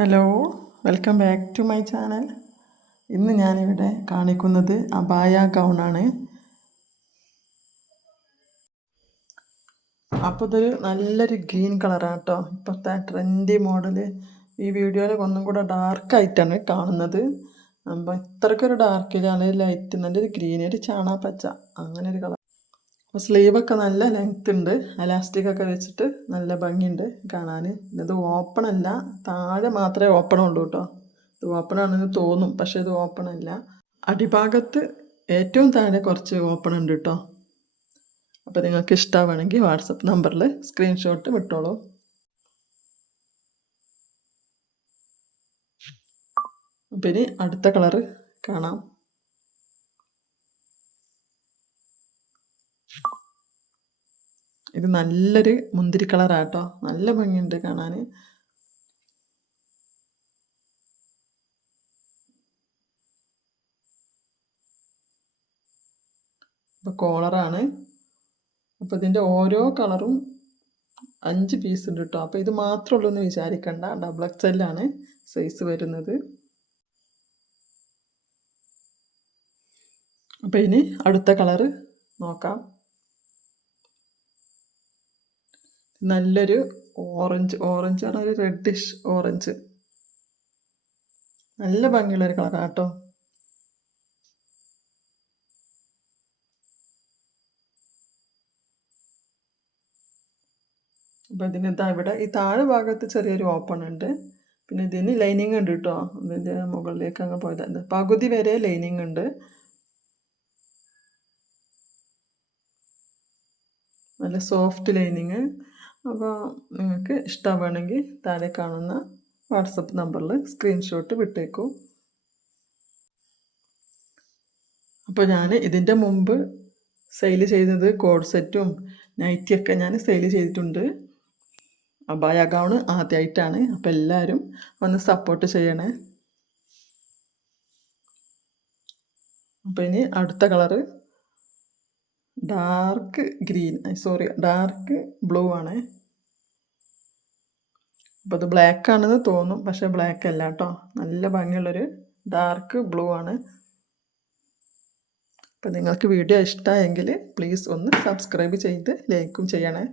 Hello, welcome back to my channel. ഇന്ന് ഞാനിവിടെ കാണിക്കുന്നത് അബായ ഗൗണാണ്. അപ്പോൾ ഇതൊരു നല്ലൊരു ഗ്രീൻ കളറാണ് കേട്ടോ. ഇപ്പോഴത്തെ ട്രെൻഡി മോഡൽ. ഈ വീഡിയോയിൽ ഒന്നും കൂടെ ഡാർക്കായിട്ടാണ് കാണുന്നത്. അപ്പോൾ ഇത്രയ്ക്കൊരു ഡാർക്കിലാണ്, ലൈറ്റ് നല്ലൊരു ഗ്രീൻ, ഒരു ചാണാപ്പച്ച, അങ്ങനെ ഒരു കളർ. അപ്പോൾ സ്ലീവൊക്കെ നല്ല ലെങ്ത് ഉണ്ട്, എലാസ്റ്റിക്കൊക്കെ വെച്ചിട്ട് നല്ല ഭംഗിയുണ്ട് കാണാൻ. ഇത് ഓപ്പൺ അല്ല, താഴെ മാത്രമേ ഓപ്പൺ ഉള്ളൂ കേട്ടോ. ഇത് ഓപ്പൺ ആണെന്ന് തോന്നും, പക്ഷേ ഇത് ഓപ്പൺ അല്ല. അടിഭാഗത്ത് ഏറ്റവും താഴെ കുറച്ച് ഓപ്പൺ ഉണ്ട് കേട്ടോ. അപ്പോൾ നിങ്ങൾക്ക് ഇഷ്ടമാണെങ്കിൽ വാട്സപ്പ് നമ്പറിൽ സ്ക്രീൻഷോട്ട് വിട്ടോളൂ. അപ്പോൾ ഇനി അടുത്ത കളറ് കാണാം. ഇത് നല്ലൊരു മുന്തിരി കളറാട്ടോ, നല്ല ഭംഗിയുണ്ട് കാണാൻ. അപ്പോൾ കോളറാണ്. അപ്പോൾ ഇതിൻ്റെ ഓരോ കളറും 5 പീസ് ഉണ്ട് കേട്ടോ. അപ്പോൾ ഇത് മാത്രമേ ഉള്ളൂ എന്ന് വിചാരിക്കണ്ട, ഡബിൾ XL ആണ് സൈസ് വരുന്നത്. അപ്പോൾ ഇനി അടുത്ത കളറ് നോക്കാം. നല്ലൊരു ഓറഞ്ച് ആണ്, ഒരു റെഡിഷ് ഓറഞ്ച്, നല്ല ഭംഗിയുള്ളൊരു കളറാണ് കേട്ടോ. അപ്പോൾ ഇതിന് ഇവിടെ ഈ താഴെ ഭാഗത്ത് ചെറിയൊരു ഓപ്പൺ ഉണ്ട്. പിന്നെ ഇതിന് ലൈനിങ് ഉണ്ട് കേട്ടോ. ഇതിൻ്റെ മുകളിലേക്ക് അങ്ങ് പോയത് പകുതി വരെ ലൈനിങ് ഉണ്ട്. നല്ല സോഫ്റ്റ് ലൈനിങ്. അപ്പോൾ നിങ്ങൾക്ക് ഇഷ്ടമാണെങ്കിൽ താഴെ കാണുന്ന വാട്സപ്പ് നമ്പറിൽ സ്ക്രീൻഷോട്ട് വിട്ടേക്കൂ. അപ്പോൾ ഞാൻ ഇതിൻ്റെ മുമ്പ് സെയിൽ ചെയ്തത് കോഡ് സെറ്റും നൈറ്റിയൊക്കെ ഞാൻ സെയിൽ ചെയ്തിട്ടുണ്ട്. അബായ ഗൗൺ ആദ്യമായിട്ടാണ്. അപ്പോൾ എല്ലാവരും ഒന്ന് സപ്പോർട്ട് ചെയ്യണേ. അപ്പോൾ ഇനി അടുത്ത കളറ് ഡാർക്ക് ബ്ലൂ ആണ്. അപ്പോൾ അത് ബ്ലാക്ക് ആണെന്ന് തോന്നും, പക്ഷേ ബ്ലാക്ക് അല്ല കേട്ടോ. നല്ല ഭംഗിയുള്ളൊരു ഡാർക്ക് ബ്ലൂ ആണ്. അപ്പോൾ നിങ്ങൾക്ക് വീഡിയോ ഇഷ്ടമായെങ്കിൽ പ്ലീസ് ഒന്ന് സബ്സ്ക്രൈബ് ചെയ്ത് ലൈക്കും ചെയ്യണേ.